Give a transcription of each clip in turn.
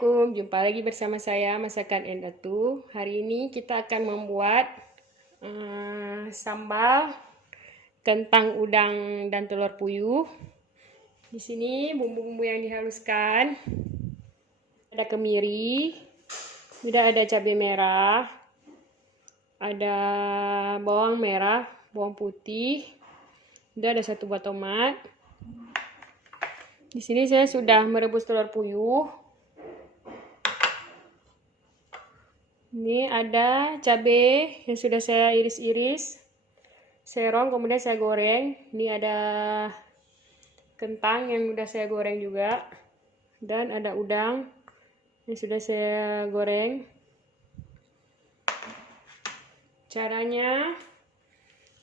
Assalamualaikum, jumpa lagi bersama saya Masakan Endatu. Hari ini kita akan membuat sambal kentang udang dan telur puyuh. Di sini bumbu-bumbu yang dihaluskan. Ada kemiri, sudah ada cabai merah, ada bawang merah, bawang putih, sudah ada 1 buah tomat. Di sini saya sudah merebus telur puyuh. Ini ada cabai yang sudah saya iris-iris, serong, kemudian saya goreng. Ini ada kentang yang sudah saya goreng juga, dan ada udang yang sudah saya goreng. Caranya,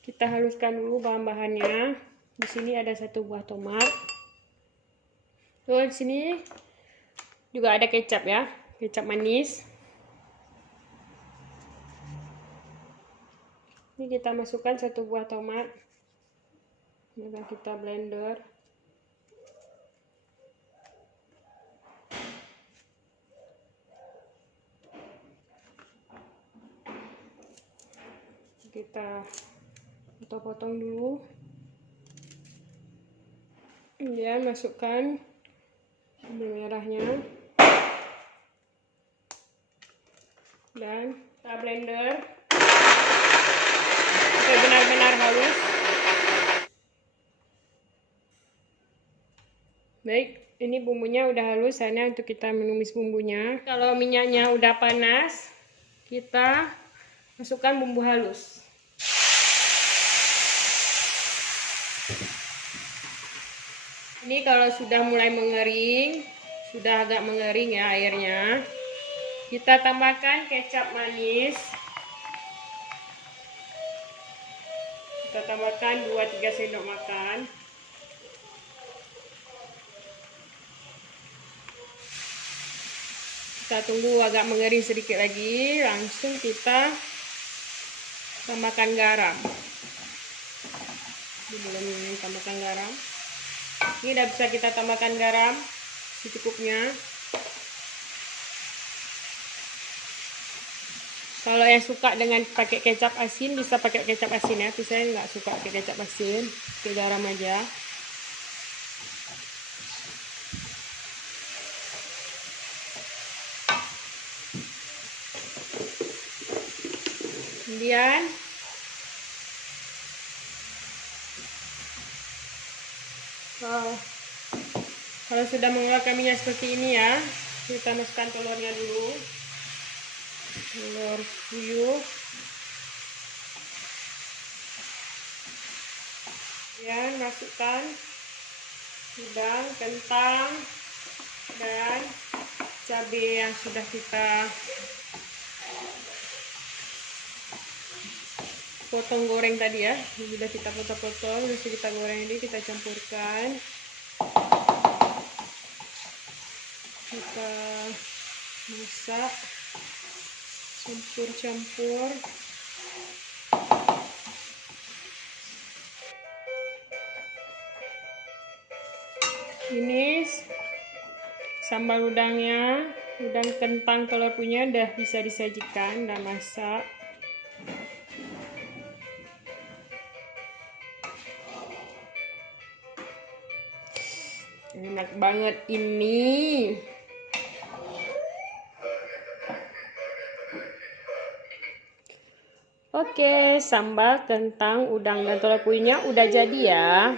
kita haluskan dulu bahan-bahannya. Di sini ada 1 buah tomat. Di sini juga ada kecap ya, kecap manis. Ini kita masukkan 1 buah tomat. Ini akan kita blender. Kita potong-potong dulu. Kemudian masukkan cabai merahnya. Dan kita blender sampai benar-benar halus. Baik, ini bumbunya udah halus. Saatnya untuk kita menumis bumbunya. Kalau minyaknya udah panas, kita masukkan bumbu halus. Ini kalau sudah mulai mengering, sudah agak mengering ya airnya, kita tambahkan kecap manis. Kita tambahkan 2-3 sendok makan. Kita tunggu agak mengering sedikit lagi, langsung kita tambahkan garam. Belum tambahkan garam. Ini udah bisa kita tambahkan garam secukupnya. Kalau yang suka dengan pakai kecap asin bisa pakai kecap asin ya, tapi saya nggak suka pakai kecap asin, pakai garam aja. Kemudian kalau sudah mengeluarkan minyak seperti ini ya, kita masukkan telurnya dulu. Telur puyuh, kemudian masukkan udang, kentang, dan cabai yang sudah kita potong goreng tadi ya, sudah kita potong-potong, terus kita goreng ini, kita campurkan. Kita masak, campur-campur. Ini sambal udangnya, udang kentang telur punya udah bisa disajikan, udah masak. Enak banget ini. Oke, sambal kentang udang dan telur puyuhnya udah jadi ya.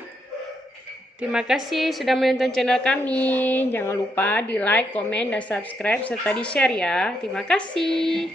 Terima kasih sudah menonton channel kami. Jangan lupa di like, komen, dan subscribe serta di share ya. Terima kasih.